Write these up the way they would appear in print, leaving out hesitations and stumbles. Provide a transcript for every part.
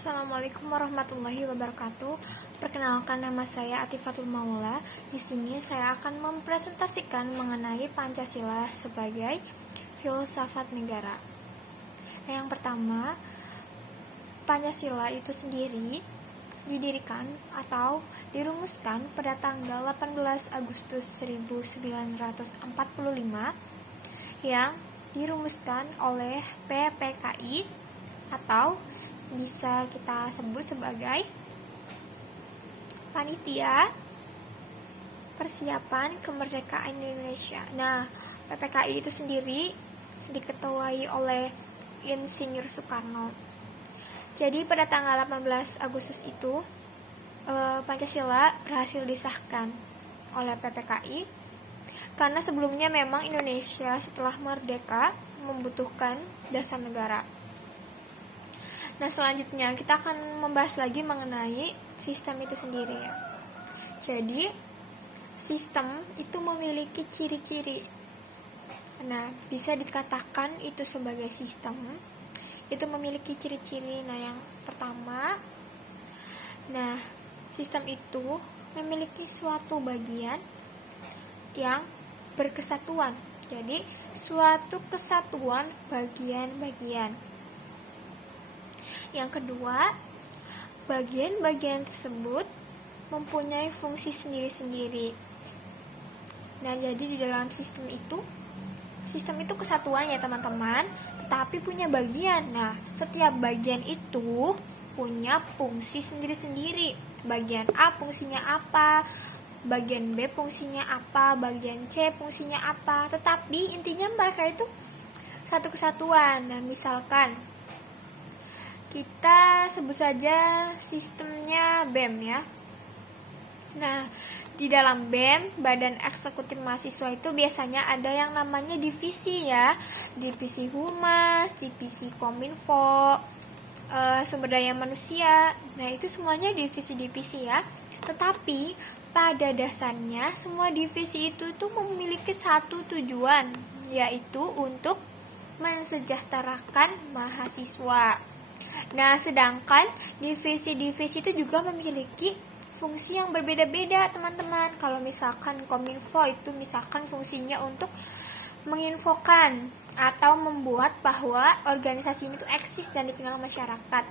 Assalamualaikum warahmatullahi wabarakatuh. Perkenalkan, nama saya Atifatul Maula. Di sini saya akan mempresentasikan mengenai Pancasila sebagai filsafat negara. Yang pertama, Pancasila itu sendiri didirikan atau dirumuskan pada tanggal 18 Agustus 1945 yang dirumuskan oleh PPKI atau bisa kita sebut sebagai Panitia Persiapan Kemerdekaan Indonesia. Nah, PPKI itu sendiri diketuai oleh Insinyur Soekarno. Jadi pada tanggal 18 Agustus itu Pancasila berhasil disahkan oleh PPKI karena sebelumnya memang Indonesia setelah merdeka membutuhkan dasar negara. Nah, selanjutnya kita akan membahas lagi mengenai sistem itu sendiri ya. Jadi, sistem itu memiliki ciri-ciri. Nah, bisa dikatakan itu sebagai sistem itu memiliki ciri-ciri. Nah, yang pertama, sistem itu memiliki suatu bagian yang berkesatuan. Jadi, suatu kesatuan bagian-bagian. Yang kedua, bagian-bagian tersebut mempunyai fungsi sendiri-sendiri. Nah, jadi di dalam sistem itu kesatuan ya teman-teman, tetapi punya bagian. Nah, setiap bagian itu punya fungsi sendiri-sendiri. Bagian A fungsinya apa, bagian B fungsinya apa, bagian C fungsinya apa. Tetapi intinya mereka itu satu kesatuan. Nah, misalkan kita sebut saja sistemnya BEM ya. Nah, di dalam BEM, Badan Eksekutif Mahasiswa itu biasanya ada yang namanya divisi ya. Divisi Humas, divisi Kominfo, sumber daya manusia. Nah, itu semuanya divisi-divisi ya. Tetapi pada dasarnya semua divisi itu memiliki satu tujuan, yaitu untuk mensejahterakan mahasiswa. Nah, sedangkan divisi-divisi itu juga memiliki fungsi yang berbeda-beda, teman-teman. Kalau misalkan Kominfo itu misalkan fungsinya untuk menginfokan atau membuat bahwa organisasi itu eksis dan dikenal masyarakat.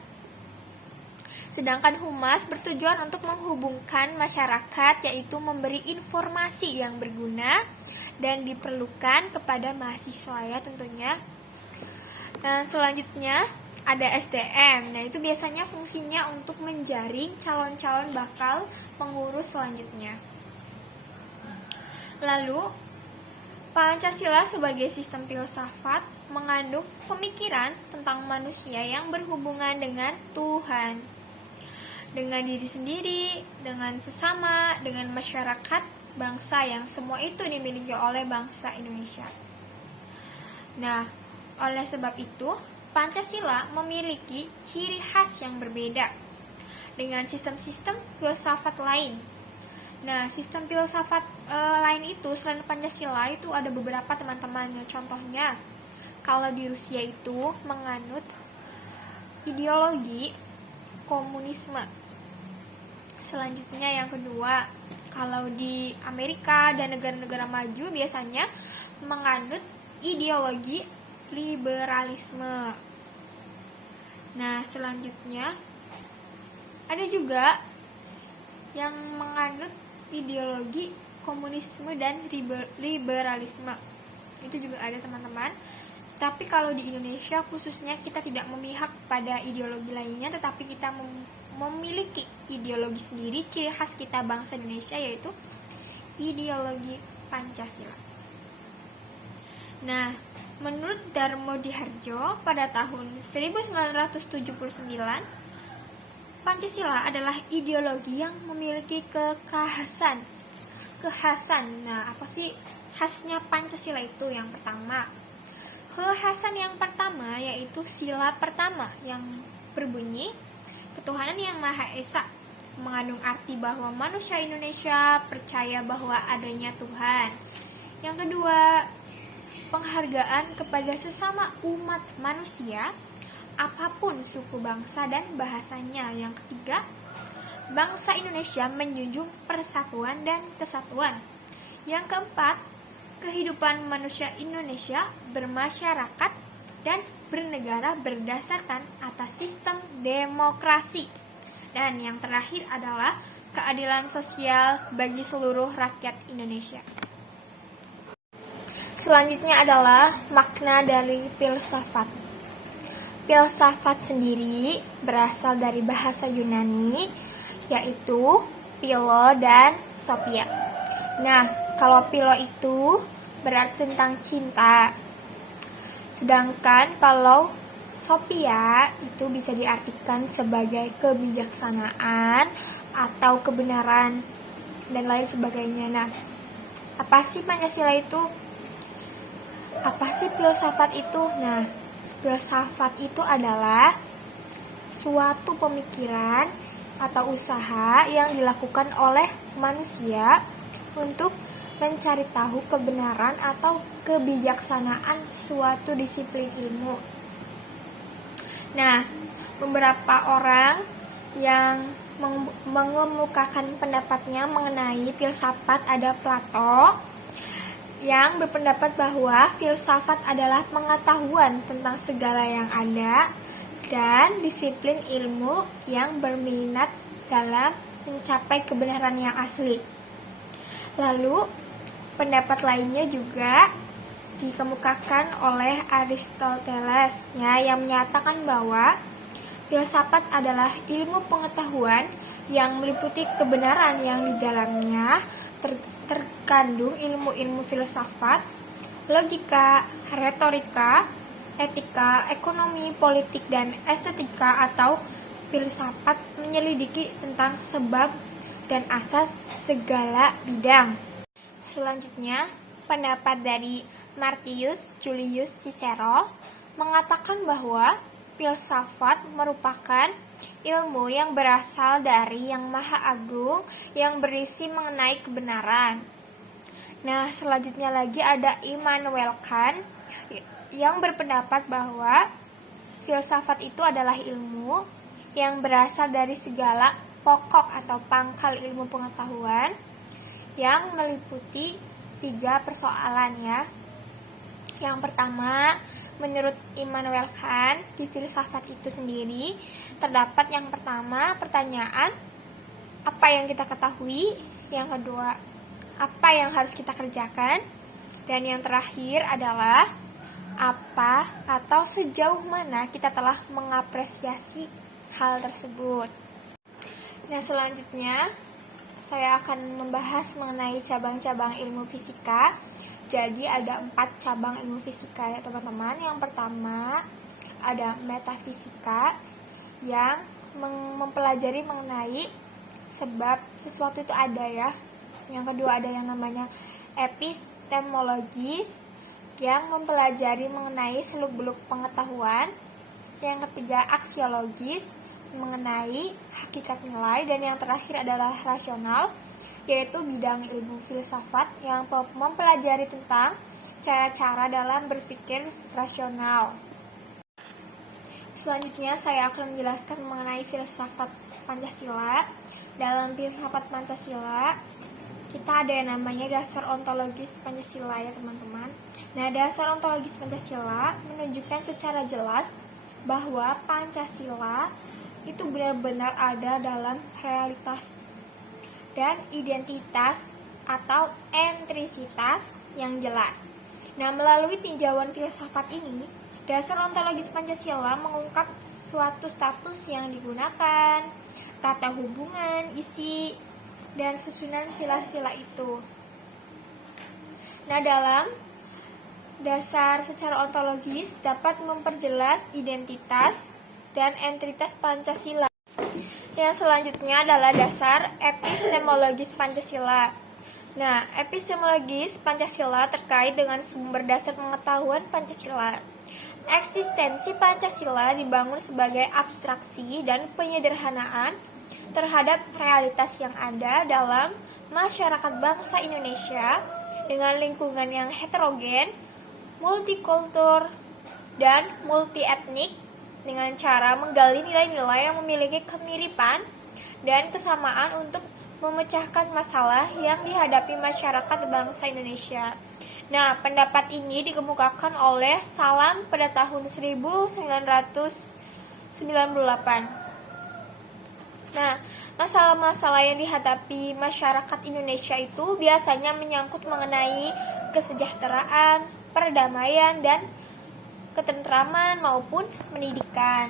Sedangkan Humas bertujuan untuk menghubungkan masyarakat, yaitu memberi informasi yang berguna dan diperlukan kepada mahasiswa ya tentunya. Dan selanjutnya ada SDM. Nah, itu biasanya fungsinya untuk menjaring calon-calon bakal pengurus selanjutnya. Lalu, Pancasila sebagai sistem filsafat mengandung pemikiran tentang manusia yang berhubungan dengan Tuhan, dengan diri sendiri, dengan sesama, dengan masyarakat, bangsa yang semua itu dimiliki oleh bangsa Indonesia. Nah, oleh sebab itu, Pancasila memiliki ciri khas yang berbeda dengan sistem-sistem filsafat lain. Nah, sistem filsafat lain itu selain Pancasila itu ada beberapa teman-teman. Contohnya, kalau di Rusia itu menganut ideologi komunisme. Selanjutnya yang kedua, kalau di Amerika dan negara-negara maju biasanya menganut ideologi liberalisme. Nah, selanjutnya ada juga yang menganut ideologi komunisme dan liberalisme. Itu juga ada teman-teman. Tapi kalau di Indonesia khususnya kita tidak memihak pada ideologi lainnya, tetapi kita memiliki ideologi sendiri, ciri khas kita bangsa Indonesia, yaitu ideologi Pancasila. Nah, menurut Darmo Diharjo pada tahun 1979, Pancasila adalah ideologi yang memiliki kekhasan. Nah, apa sih khasnya Pancasila itu? Yang pertama, kekhasan yang pertama yaitu sila pertama yang berbunyi ketuhanan yang Maha Esa, mengandung arti bahwa manusia Indonesia percaya bahwa adanya Tuhan. Yang kedua, penghargaan kepada sesama umat manusia apapun suku bangsa dan bahasanya. Yang ketiga, bangsa Indonesia menjunjung persatuan dan kesatuan. Yang keempat, kehidupan manusia Indonesia bermasyarakat dan bernegara berdasarkan atas sistem demokrasi. Dan yang terakhir adalah keadilan sosial bagi seluruh rakyat Indonesia. Selanjutnya adalah makna dari filsafat. Filsafat sendiri berasal dari bahasa Yunani, yaitu philo dan sophia. Nah, kalau philo itu berarti tentang cinta. Sedangkan kalau sophia itu bisa diartikan sebagai kebijaksanaan atau kebenaran dan lain sebagainya. Nah, apa sih Pancasila itu? Apa sih filsafat itu? Nah, filsafat itu adalah suatu pemikiran atau usaha yang dilakukan oleh manusia untuk mencari tahu kebenaran atau kebijaksanaan suatu disiplin ilmu. Nah, beberapa orang yang mengemukakan pendapatnya mengenai filsafat ada Plato, yang berpendapat bahwa filsafat adalah pengetahuan tentang segala yang ada dan disiplin ilmu yang berminat dalam mencapai kebenaran yang asli. Lalu, pendapat lainnya juga dikemukakan oleh Aristoteles yang menyatakan bahwa filsafat adalah ilmu pengetahuan yang meliputi kebenaran yang di dalamnya terkandung ilmu-ilmu filsafat, logika, retorika, etika, ekonomi, politik, dan estetika, atau filsafat menyelidiki tentang sebab dan asas segala bidang. Selanjutnya, pendapat dari Marcus Julius Cicero mengatakan bahwa filsafat merupakan ilmu yang berasal dari Yang Maha Agung yang berisi mengenai kebenaran. Nah, selanjutnya lagi ada Immanuel Kant yang berpendapat bahwa filsafat itu adalah ilmu yang berasal dari segala pokok atau pangkal ilmu pengetahuan yang meliputi 3 persoalan ya. Yang pertama, menurut Immanuel Kant, di filsafat itu sendiri terdapat yang pertama pertanyaan, apa yang kita ketahui? Yang kedua, apa yang harus kita kerjakan? Dan yang terakhir adalah apa atau sejauh mana kita telah mengapresiasi hal tersebut. Nah, selanjutnya saya akan membahas mengenai cabang-cabang ilmu fisika. Jadi ada 4 cabang ilmu fisika ya teman-teman. Yang pertama ada metafisika yang mempelajari mengenai sebab sesuatu itu ada ya. Yang kedua ada yang namanya epistemologis yang mempelajari mengenai seluk-beluk pengetahuan. Yang ketiga aksiologis mengenai hakikat nilai. Dan yang terakhir adalah rasional, yaitu bidang ilmu filsafat yang mempelajari tentang cara-cara dalam berpikir rasional. Selanjutnya saya akan menjelaskan mengenai filsafat Pancasila. Dalam filsafat Pancasila, kita ada yang namanya dasar ontologis Pancasila ya teman-teman. Nah, dasar ontologis Pancasila menunjukkan secara jelas bahwa Pancasila itu benar-benar ada dalam realitas dan identitas atau entrisitas yang jelas. Nah, melalui tinjauan filsafat ini, dasar ontologis Pancasila mengungkap suatu status yang digunakan, tata hubungan, isi, dan susunan sila-sila itu. Nah, dalam dasar secara ontologis dapat memperjelas identitas dan entitas Pancasila. Yang selanjutnya adalah dasar epistemologis Pancasila. Nah, epistemologis Pancasila terkait dengan sumber dasar pengetahuan Pancasila. Eksistensi Pancasila dibangun sebagai abstraksi dan penyederhanaan terhadap realitas yang ada dalam masyarakat bangsa Indonesia dengan lingkungan yang heterogen, multikultur, dan multietnik. dengan cara menggali nilai-nilai yang memiliki kemiripan dan kesamaan untuk memecahkan masalah yang dihadapi masyarakat bangsa Indonesia. Nah, pendapat ini dikemukakan oleh Salam pada tahun 1998. Nah, masalah-masalah yang dihadapi masyarakat Indonesia itu biasanya menyangkut mengenai kesejahteraan, perdamaian, dan ketentraman maupun pendidikan.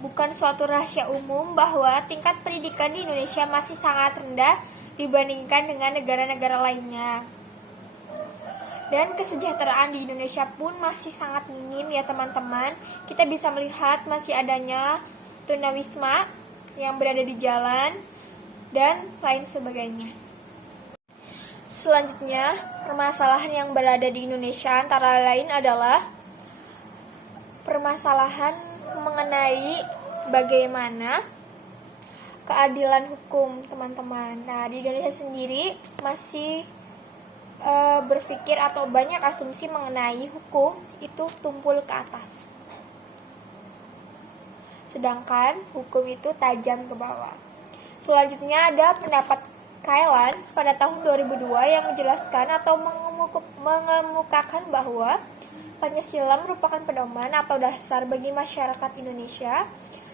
Bukan suatu rahasia umum bahwa tingkat pendidikan di Indonesia masih sangat rendah dibandingkan dengan negara-negara lainnya. Dan kesejahteraan di Indonesia pun masih sangat minim ya teman-teman. Kita bisa melihat masih adanya tunawisma yang berada di jalan dan lain sebagainya. Selanjutnya, permasalahan yang berada di Indonesia antara lain adalah permasalahan mengenai bagaimana keadilan hukum, teman-teman. Nah, di Indonesia sendiri masih berpikir atau banyak asumsi mengenai hukum itu tumpul ke atas, sedangkan hukum itu tajam ke bawah. Selanjutnya ada pendapat Kailan pada tahun 2002 yang menjelaskan atau mengemukakan bahwa Pancasila merupakan pedoman atau dasar bagi masyarakat Indonesia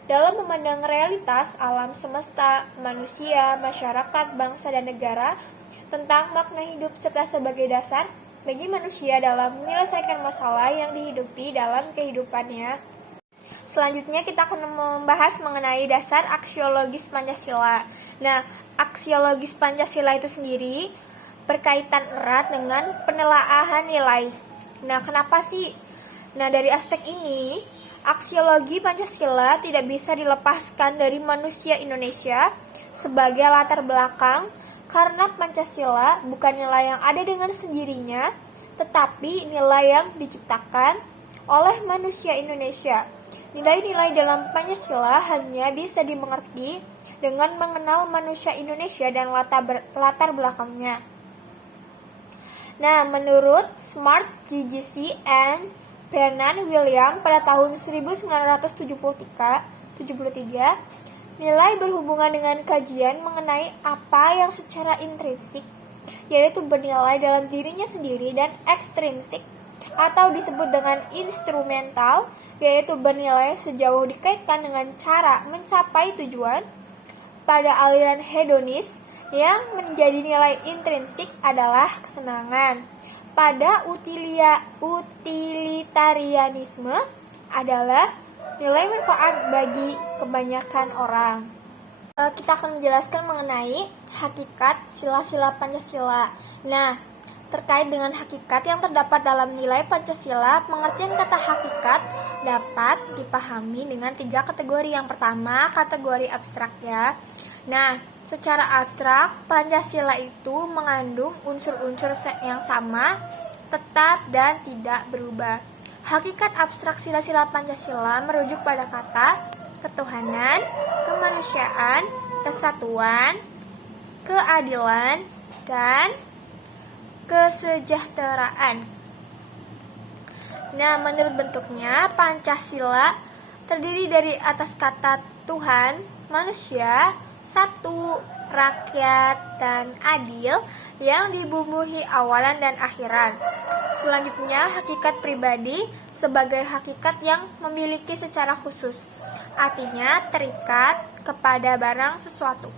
dalam memandang realitas alam semesta, manusia, masyarakat, bangsa, dan negara, tentang makna hidup serta sebagai dasar bagi manusia dalam menyelesaikan masalah yang dihidupi dalam kehidupannya. Selanjutnya kita akan membahas mengenai dasar aksiologis Pancasila. Nah, aksiologis Pancasila itu sendiri berkaitan erat dengan penelaahan nilai. Nah, kenapa sih? Nah, dari aspek ini, aksiologi Pancasila tidak bisa dilepaskan dari manusia Indonesia sebagai latar belakang, karena Pancasila bukan nilai yang ada dengan sendirinya, tetapi nilai yang diciptakan oleh manusia Indonesia. Nilai-nilai dalam Pancasila hanya bisa dimengerti dengan mengenal manusia Indonesia dan latar belakangnya. Nah, menurut Smart, GGC, and Bernard William pada tahun 1973, nilai berhubungan dengan kajian mengenai apa yang secara intrinsik, yaitu bernilai dalam dirinya sendiri, dan ekstrinsik, atau disebut dengan instrumental, yaitu bernilai sejauh dikaitkan dengan cara mencapai tujuan. Pada aliran hedonis, yang menjadi nilai intrinsik adalah kesenangan. Pada utilitarianisme adalah nilai manfaat bagi kebanyakan orang. Kita akan menjelaskan mengenai hakikat sila-sila Pancasila. Nah, terkait dengan hakikat yang terdapat dalam nilai Pancasila, pengertian kata hakikat dapat dipahami dengan 3 kategori. Yang pertama, kategori abstrak ya. Nah, secara abstrak, Pancasila itu mengandung unsur-unsur yang sama, tetap, dan tidak berubah. Hakikat abstrak sila-sila Pancasila merujuk pada kata ketuhanan, kemanusiaan, kesatuan, keadilan, dan kesejahteraan. Nah, menurut bentuknya, Pancasila terdiri dari atas kata Tuhan, manusia, satu, rakyat, dan adil yang dibumbui awalan dan akhiran. Selanjutnya, hakikat pribadi sebagai hakikat yang memiliki secara khusus, artinya terikat kepada barang sesuatu.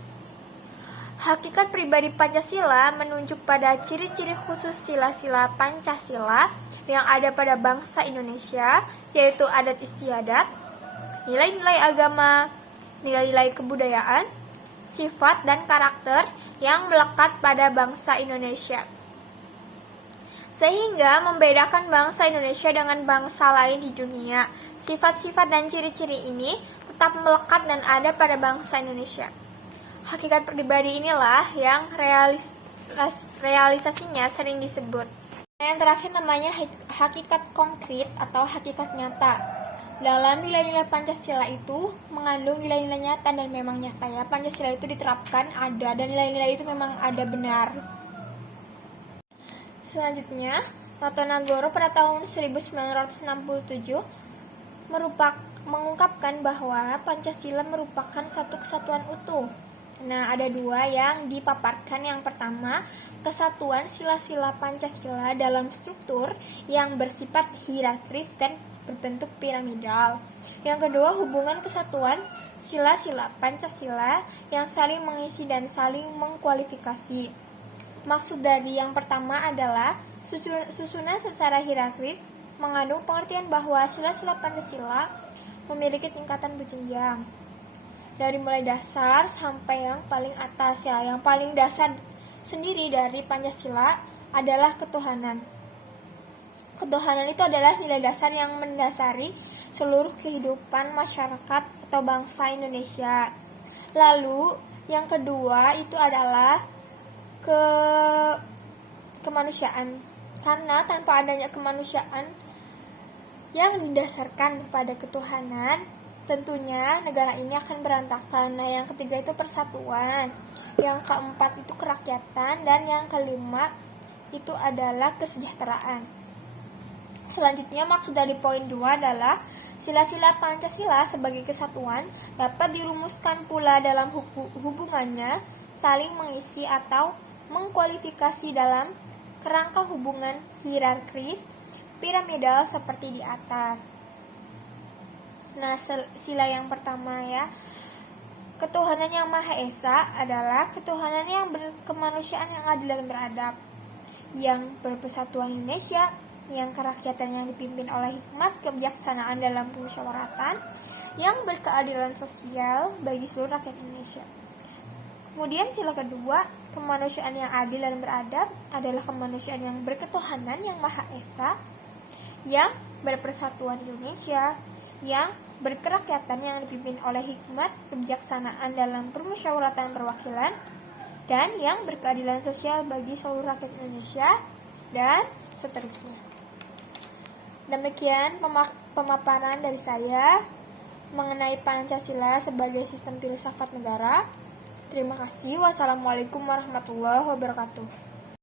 Hakikat pribadi Pancasila menunjuk pada ciri-ciri khusus sila-sila Pancasila yang ada pada bangsa Indonesia, yaitu adat istiadat, nilai-nilai agama, nilai-nilai kebudayaan, sifat dan karakter yang melekat pada bangsa Indonesia, sehingga membedakan bangsa Indonesia dengan bangsa lain di dunia. Sifat-sifat dan ciri-ciri ini tetap melekat dan ada pada bangsa Indonesia. Hakikat pribadi inilah yang realisasinya sering disebut. Yang terakhir namanya hakikat konkret atau hakikat nyata. Dalam nilai-nilai Pancasila itu mengandung nilai-nilai nyata dan memang nyata ya. Pancasila itu diterapkan ada dan nilai-nilai itu memang ada benar. Selanjutnya, Rtonagoro pada tahun 1967 mengungkapkan bahwa Pancasila merupakan satu kesatuan utuh. Nah, ada dua yang dipaparkan. Yang pertama, kesatuan sila-sila Pancasila dalam struktur yang bersifat hierarkis dan berbentuk piramidal. Yang kedua, hubungan kesatuan sila-sila Pancasila yang saling mengisi dan saling mengkualifikasi. Maksud dari yang pertama adalah susunan secara hierarkis mengandung pengertian bahwa sila-sila Pancasila memiliki tingkatan berjenjang dari mulai dasar sampai yang paling atas ya. Yang paling dasar sendiri dari Pancasila adalah ketuhanan. Ketuhanan itu adalah nilai dasar yang mendasari seluruh kehidupan masyarakat atau bangsa Indonesia. Lalu yang kedua itu adalah kemanusiaan. Karena tanpa adanya kemanusiaan yang didasarkan pada ketuhanan, tentunya negara ini akan berantakan. Nah, yang ketiga itu persatuan, yang keempat itu kerakyatan, dan yang kelima itu adalah kesejahteraan. Selanjutnya, maksud dari poin 2 adalah sila-sila Pancasila sebagai kesatuan dapat dirumuskan pula dalam hubungannya saling mengisi atau mengkualifikasi dalam kerangka hubungan hierarkis piramidal seperti di atas. Nah, sila yang pertama ya, ketuhanan yang Maha Esa adalah ketuhanan yang berkemanusiaan yang adil dan beradab, yang berpersatuan Indonesia, yang kerakyatan yang dipimpin oleh hikmat kebijaksanaan dalam permusyawaratan, yang berkeadilan sosial bagi seluruh rakyat Indonesia. Kemudian sila kedua, kemanusiaan yang adil dan beradab adalah kemanusiaan yang berketuhanan yang Maha Esa, yang berpersatuan Indonesia, yang berkerakyatan yang dipimpin oleh hikmat kebijaksanaan dalam permusyawaratan perwakilan, dan yang berkeadilan sosial bagi seluruh rakyat Indonesia, dan seterusnya. Demikian pemaparan dari saya mengenai Pancasila sebagai sistem filsafat negara. Terima kasih. Wassalamualaikum warahmatullahi wabarakatuh.